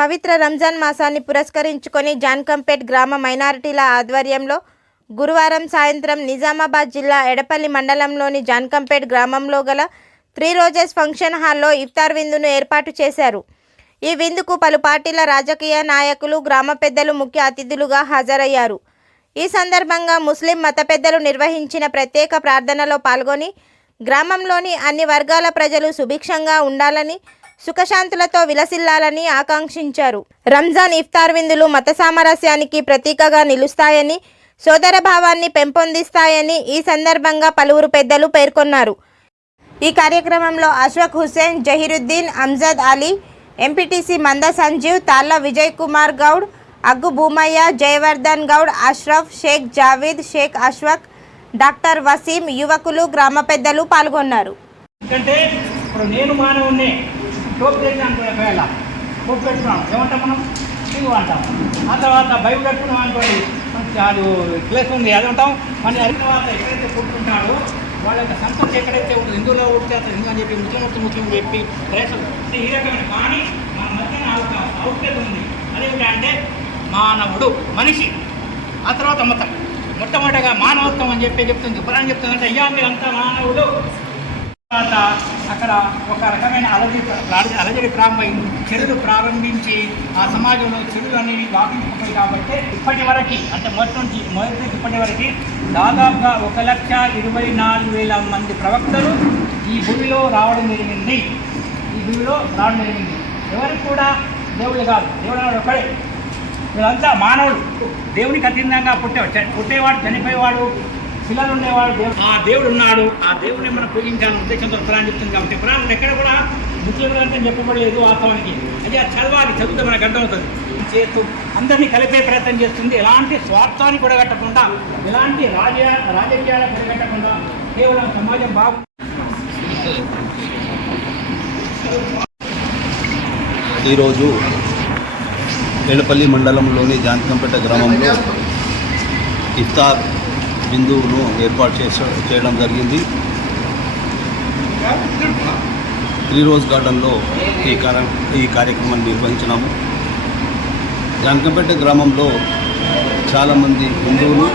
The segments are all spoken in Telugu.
పవిత్ర రంజాన్ మాసాన్ని పురస్కరించుకొని జాన్కంపేట్ గ్రామ మైనారిటీల ఆధ్వర్యంలో గురువారం సాయంత్రం నిజామాబాద్ జిల్లా ఎడపల్లి మండలంలోని జాన్కంపేట్ గ్రామంలో గల 3 రోజెస్ ఫంక్షన్ హాల్లో ఇఫ్తార్ విందును ఏర్పాటు చేశారు. ఈ విందుకు పలు పార్టీల రాజకీయ నాయకులు, గ్రామ పెద్దలు ముఖ్య అతిథులుగా హాజరయ్యారు. ఈ సందర్భంగా ముస్లిం మత పెద్దలు నిర్వహించిన ప్రత్యేక ప్రార్థనలో పాల్గొని గ్రామంలోని అన్ని వర్గాల ప్రజలు సుభిక్షంగా ఉండాలని, సుఖశాంతులతో విలసిల్లాలని ఆకాంక్షించారు. రంజాన్ ఇఫ్తార్ విందులు మత సామరస్యానికి ప్రతీకగా నిలుస్తాయని, సోదర భావాన్ని పెంపొందిస్తాయని ఈ సందర్భంగా పలువురు పెద్దలు పేర్కొన్నారు. ఈ కార్యక్రమంలో అష్ఫాక్ హుస్సేన్, జహీరుద్దీన్, అమ్జద్ అలీ, ఎంపీటీసీ మంద సంజీవ్, తాళ్ళ విజయ్ కుమార్ గౌడ్, అగ్గు భూమయ్య, జయవర్ధన్ గౌడ్, అష్రఫ్, షేక్ జావీద్, షేక్ అష్ఫాక్, డాక్టర్ వసీం, యువకులు, గ్రామ పెద్దలు పాల్గొన్నారు. నేను మానవుని టోప్ చేసినాను, ఒకవేళ టోప్ పెట్టుకున్నాం ఏమంటాం మనం హిందూ అంటాం. ఆ తర్వాత బైబిల్ పెట్టుకున్నాం అనుకోండి, అది ప్లేస్ ఉంది అది ఉంటాం. మన అయిన తర్వాత ఎక్కడైతే పుట్టుకుంటాడో వాళ్ళ యొక్క సంతోషం ఎక్కడైతే ఉంటుంది, హిందువులో ఉంటే అసలు హిందూ అని చెప్పి, ముస్లిం చెప్పి ఈ రకమైన. కానీ మన మధ్యన ఒక ఔక్యత ఉంది. అదేమిటంటే మానవుడు, మనిషి, ఆ తర్వాత మతం. మొట్టమొదటిగా మానవత్వం అని చెప్పి చెప్తుంది. పురాణం చెప్తుందంటే అయ్యా మీరు అంతా మానవుడు. తర్వాత అక్కడ ఒక రకమైన అలజడి ప్రారంభమైంది. చెడులు ప్రారంభించి ఆ సమాజంలో చెడులు అనేవి వ్యాపించిపోయి కాబట్టి ఇప్పటి వరకు, అంటే మొదటి ఇప్పటి వరకు దాదాపుగా 1,24,000 మంది ప్రవక్తలు ఈ భూమిలో రావడం జరిగింది. ఎవరికి కూడా దేవుడు కాదు, దేవుడు ఒకడే. వీళ్ళంతా మానవుడు, దేవునికి అతీతంగా పుట్టేవాడు, చనిపోయేవాడు, శిలలు ఉండేవాడు. ఆ దేవుడు ఉన్నాడు. ఆ దేవుడిని మనం పూజించాలని ఉద్దేశంతో పురాణం చెప్తుంది. కాబట్టి పురాణం ఎక్కడ కూడా ముస్లింలు అంటే చెప్పబడలేదు వాస్తవానికి. అది చదవాలి, చదివితే మనకు అర్థమవుతుంది. చేస్తూ అందరినీ కలిపే ప్రయత్నం చేస్తుంది. ఎలాంటి స్వార్థాన్ని కూడగట్టకుండా, ఎలాంటి రాజకీయాలు కూడగట్టకుండా కేవలం సమాజం ఈరోజు ఎడపల్లి మండలంలోని జాన్కంపేట గ్రామంలో ఇఫ్తార్ విందువును ఏర్పాటు చేయడం జరిగింది. 3 రోజ్ గార్డెన్లో ఈ కార్యక్రమాన్ని నిర్వహించినాము. జాన్కంపేట గ్రామంలో చాలామంది హిందువులు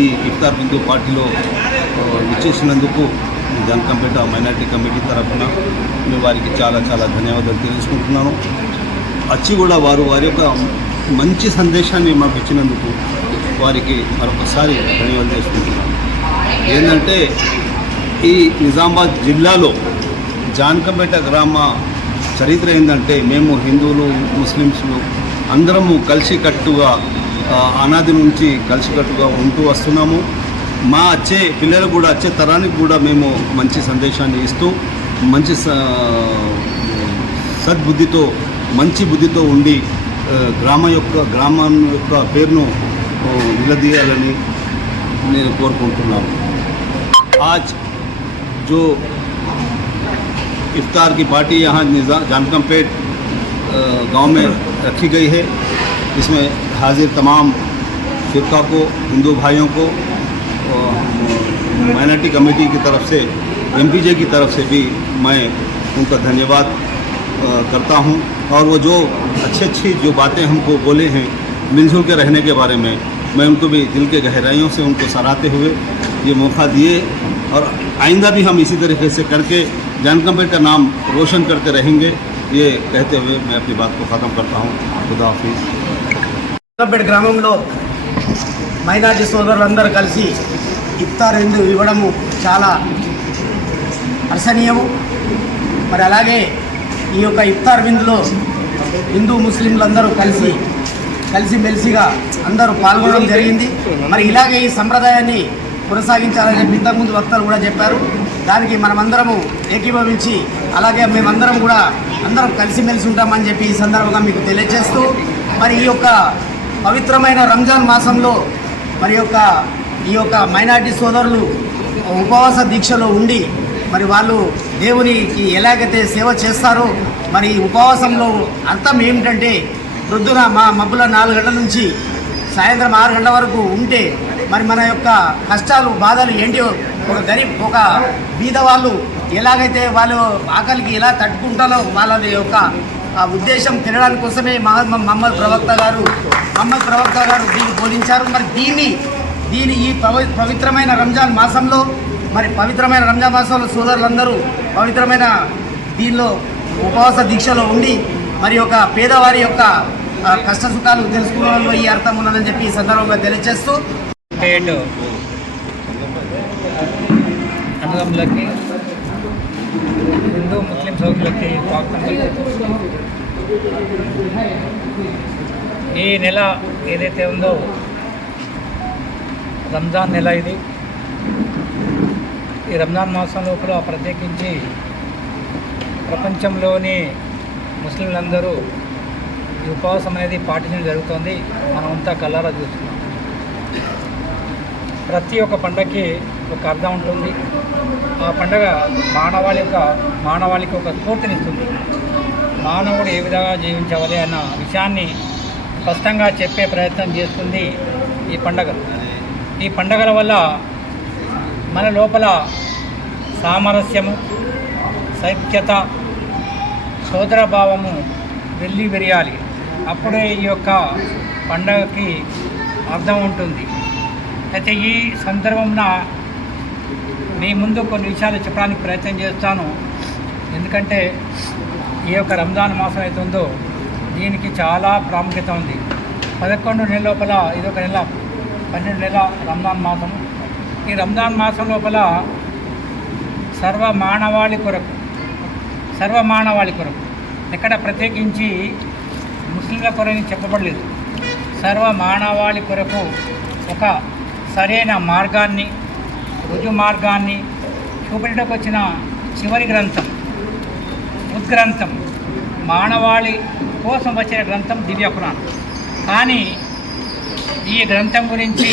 ఈ ఇఫ్తార్ విందు పార్టీలో విచ్చేసినందుకు జాన్కంపేట మైనారిటీ కమిటీ తరఫున మేము వారికి చాలా ధన్యవాదాలు తెలుసుకుంటున్నాను. వచ్చి కూడా వారి యొక్క మంచి సందేశాన్ని మాకు ఇచ్చినందుకు వారికి మరొకసారి ధన్యవాదాలు చేసుకుంటున్నాను. ఏంటంటే ఈ నిజామాబాద్ జిల్లాలో జాన్కంపేట గ్రామ చరిత్ర ఏంటంటే, మేము హిందువులు, ముస్లిమ్స్లు అందరము కలిసికట్టుగా అనాది నుంచి కలిసికట్టుగా ఉంటూ వస్తున్నాము. మా పిల్లలు కూడా వచ్చే తరానికి కూడా మేము మంచి సందేశాన్ని ఇస్తూ, మంచి సద్బుద్ధితో, మంచి బుద్ధితో ఉండి గ్రామం యొక్క పేరును నిలదీయాలని నేను కోరుకుంటున్నాను. आज जो इफ्तार की पार्टी यहाँ जानकमपेट गांव में रखी गई है, इसमें हाजिर तमाम फ़िरक़ा को, हिंदू भाइयों को, माइनॉरिटी कमेटी की तरफ से, एमपीजे की तरफ से भी मैं उनका धन्यवाद करता हूँ. और वो जो अच्छी जो बातें हमको बोले हैं मिलजुल के रहने के बारे में, मैं उनको भी दिल के गहराइयों से उनको सराहते हुए ये मौका दिए, और आइंदा भी हम इसी तरीके से करके जानकमपेट का नाम रोशन करते रहेंगे. ये कहते हुए मैं अपनी बात को ख़त्म करता हूँ. खुदा हाफिज़. जानकमपेट గ్రామంలో మైనారిటీ సోదరులందరూ కలిసి ఇఫ్తార్ విందు ఇవ్వడము చాలా హర్షణీయము. మరి అలాగే ఈ యొక్క ఇఫ్తార్ విందులో హిందూ ముస్లింలందరూ కలిసిమెలిసిగా అందరూ పాల్గొనడం జరిగింది. మరి ఇలాగే ఈ సంప్రదాయాన్ని కొనసాగించాలని చెప్పి ఇంతకుముందు వక్తలు కూడా చెప్పారు. దానికి మనమందరము ఏకీభవించి, అలాగే మేమందరం కూడా అందరం కలిసిమెలిసి ఉంటామని చెప్పి ఈ సందర్భంగా మీకు తెలియజేస్తూ, మరి ఈ యొక్క పవిత్రమైన రంజాన్ మాసంలో మరి ఈ యొక్క మైనారిటీ సోదరులు ఉపవాస దీక్షలో ఉండి, మరి వాళ్ళు దేవునికి ఎలాగైతే సేవ చేస్తారో, మరి ఈ ఉపవాసంలో అర్థం ఏమిటంటే, ప్రొద్దున మబ్బుల 4 గంటల నుంచి సాయంత్రం 6 గంటల వరకు ఉంటే, మరి మన యొక్క కష్టాలు, బాధలు ఏంటి, ఒక బీద వాళ్ళు ఎలాగైతే వాళ్ళు ఆకలికి ఎలా తట్టుకుంటారో వాళ్ళ యొక్క ఆ ఉద్దేశం తినడానికి కోసమే మహమ్మద్ ప్రవక్త గారు దీన్ని బోధించారు. మరి దీని ఈ పవిత్రమైన రంజాన్ మాసంలో సోదరులందరూ పవిత్రమైన దీనిలో ఉపవాస దీక్షలో ఉండి మరి ఒక పేదవారి యొక్క కష్ట సుఖాలు తెలుసుకోవడంలో ఈ అర్థం ఉన్నదని చెప్పి ఈ సందర్భంగా తెలియజేస్తూ అన్నదమ్ములకి హిందూ ముస్లిం సోదరులకి స్వాగతం. ఈ నెల ఏదైతే ఉందో రంజాన్ నెల ఇది. ఈ రంజాన్ మాసం లోపల ప్రత్యేకించి ప్రపంచంలోని ముస్లింలందరూ ఈ ఉపవాసం అనేది పాటించడం జరుగుతుంది. మనమంతా కళ్ళారా చూస్తున్నాం. ప్రతి ఒక్క పండగకి ఒక అర్థం ఉంటుంది. ఆ పండగ మానవాళికి ఒక స్ఫూర్తినిస్తుంది. మానవుడు ఏ విధంగా జీవించాలి అన్న విషయాన్ని స్పష్టంగా చెప్పే ప్రయత్నం చేస్తుంది ఈ పండగలు. ఈ పండగల వల్ల మన లోపల సామరస్యము, సైక్యత, సోదరభావము వెళ్ళి విరియాలి. అప్పుడే ఈ యొక్క పండగకి అర్థం ఉంటుంది. అయితే ఈ సందర్భంలో మీ ముందు కొన్ని విషయాలు చెప్పడానికి ప్రయత్నం చేస్తాను. ఎందుకంటే ఈ యొక్క రంజాన్ మాసం అయితే ఉందో దీనికి చాలా ప్రాముఖ్యత ఉంది. 11 నెలల లోపల ఇదొక నెల, 12 నెలల రంజాన్ మాసం. ఈ రంజాన్ మాసం లోపల సర్వమానవాళి కొరకు ఎక్కడ ప్రత్యేకించి ముస్లింల కొరని చెప్పబడలేదు. సర్వమానవాళి కొరకు ఒక సరైన మార్గాన్ని, రుజు మార్గాన్ని చూపెట్టడానికి వచ్చిన చివరి గ్రంథం, ఉద్గ్రంథం, మానవాళి కోసం వచ్చిన గ్రంథం దివ్య ఖురాన్. కానీ ఈ గ్రంథం గురించి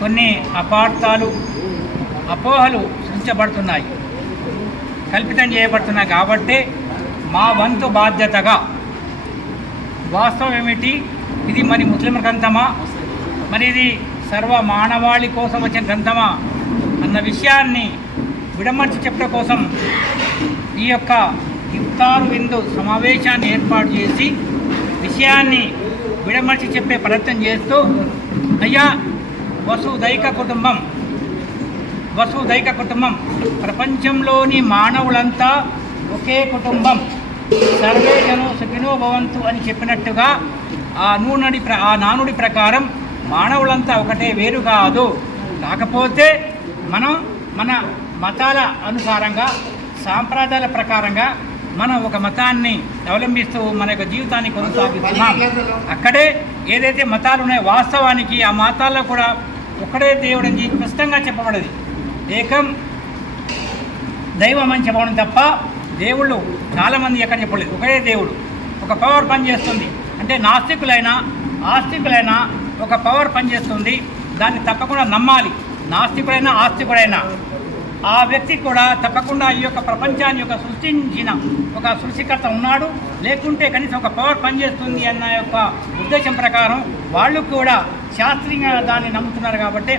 కొన్ని అపార్థాలు, అపోహలు సృష్టించబడుతున్నాయి, కల్పితం చేయబడుతున్నాయి. కాబట్టి మా వంతు బాధ్యతగా వాస్తవం ఏమిటి, ఇది మరి ముస్లిం గ్రంథమా, మరి ఇది సర్వ మానవాళి కోసం వచ్చిన గ్రంథమా అన్న విషయాన్ని విడమర్చి చెప్పడం కోసం ఈ యొక్క ఇఫ్తారు విందు సమావేశాన్ని ఏర్పాటు చేసి విషయాన్ని విడమర్చి చెప్పే ప్రయత్నం చేస్తూ, అయ్యా వసుదైక కుటుంబం, ప్రపంచంలోని మానవులంతా ఒకే కుటుంబం, సర్వే జనో సుఖినో భవంతు అని చెప్పినట్టుగా ఆ నానుడి ప్రకారం మానవులంతా ఒకటే, వేరు కాదు. కాకపోతే మనం మన మతాల అనుసారంగా, సాంప్రదాయాల ప్రకారంగా మనం ఒక మతాన్ని అవలంబిస్తూ మన యొక్క జీవితాన్ని కొనసాగిస్తున్నాం. అక్కడే ఏదైతే మతాలు ఉన్నాయో వాస్తవానికి ఆ మతాల్లో కూడా ఒకడే దేవుడు అని స్పష్టంగా చెప్పబడేది. ఏకం దైవం అని చెప్పడం తప్ప దేవుళ్ళు చాలామంది ఎక్కడ చెప్పలేదు. ఒకటే దేవుడు, ఒక పవర్ పనిచేస్తుంది. అంటే నాస్తికులైనా ఆస్తికులైనా ఒక పవర్ పనిచేస్తుంది, దాన్ని తప్పకుండా నమ్మాలి. నాస్తికుడైనా ఆస్తికుడైనా ఆ వ్యక్తి కూడా తప్పకుండా ఈ యొక్క ప్రపంచాన్ని యొక్క సృష్టించిన ఒక సృష్టికర్త ఉన్నాడు, లేకుంటే కనీసం ఒక పవర్ పనిచేస్తుంది అన్న యొక్క ఉద్దేశం ప్రకారం వాళ్ళు కూడా శాస్త్రీయంగా దాన్ని నమ్ముతున్నారు. కాబట్టి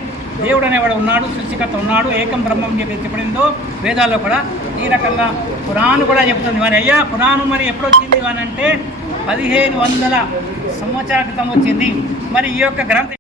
దేవుడు అనేవాడు ఉన్నాడు, సృష్టికర్త ఉన్నాడు, ఏకం బ్రహ్మం చెప్పి చెప్పడిందో వేదాల్లో కూడా ఈ రకంగా ఖురాన్ కూడా చెప్తుంది. మరి అయ్యా ఖురాన్ మరి ఎప్పుడు వచ్చింది అని అంటే 1500 సంవత్సరాల క్రితం వచ్చింది. మరి ఈ యొక్క గ్రంథం